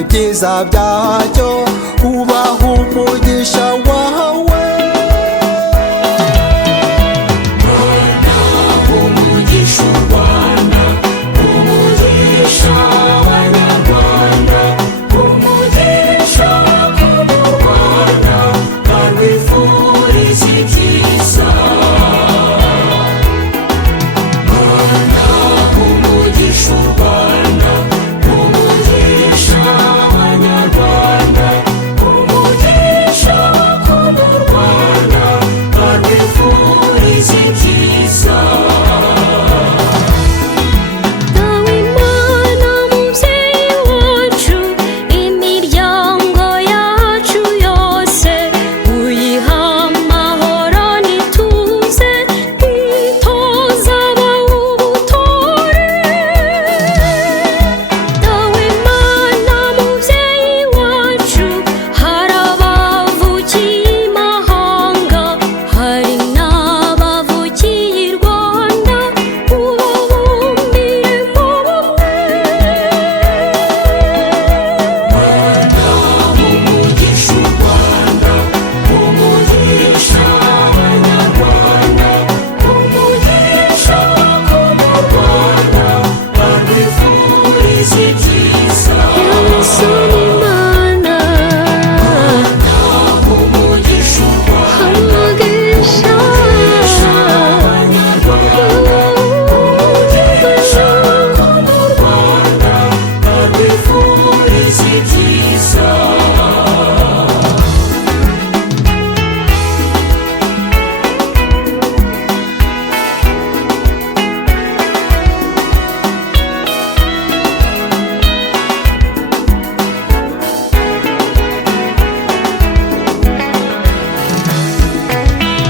ibyiza byacyo ubaha umugisha wawe. Rwanda umugisha u Rwanda, umugisha abanyarwanda, umugisha ku Rwanda, barwifuriza ibyiza. Rwanda umugisha u Rwanda, umugisha abanyarwanda, umugisha ku Rwanda, barwifuriza ibyiza. Dawe Imana mubyeyi wacu, imiryango yacu yose uyiha amahoro n'ituze, itoza abawe ubutore. Dawe Imana mubyeyi wacu, hari abavukiye imahanga, hari n'abavukiye i Rwanda, ubabumbire mu bumwe. Rwanda umugisha u Rwanda, umugisha abanyarwanda, umugisha ku Rwanda, barwifuriza ibyiza. Yamusoni Imana, umugisha u Rwanda, umugisha abanyarwanda, umugisha ku Rwanda, barwifuriza ibyiza.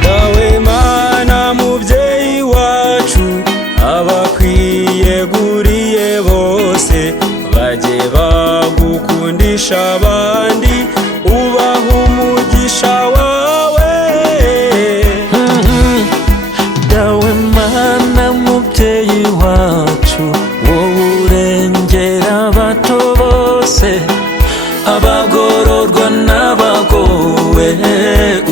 Dawe Mana mubyeyi wacu, abakwiyeguriye bose bajye bagukundisha abandi, ubaha umugisha wawe. Dawe Mana mubyeyi wacu, wowe urengera abato bose, abagororwa n'abagowe,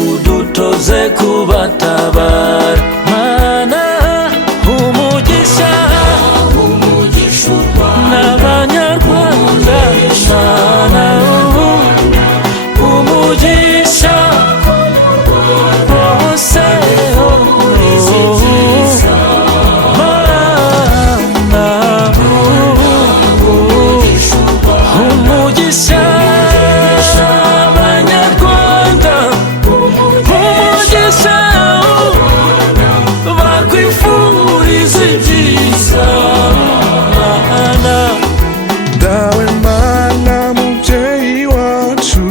udutoze kubatabara. Mana umugisha umugisha u Rwanda, n'abanyarwanda, Mana umugisha bose. Mana umugisha abanyarwanda, umugisha bakwifuriza ibyiza. Mana Dawe Mana mubyeyi wacu,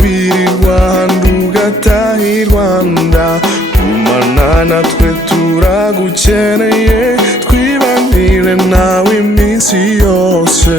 wiri Rwanda ugataha i Rwanda, gumana natwe turagukeneye, twibanire nawe iminsi yose.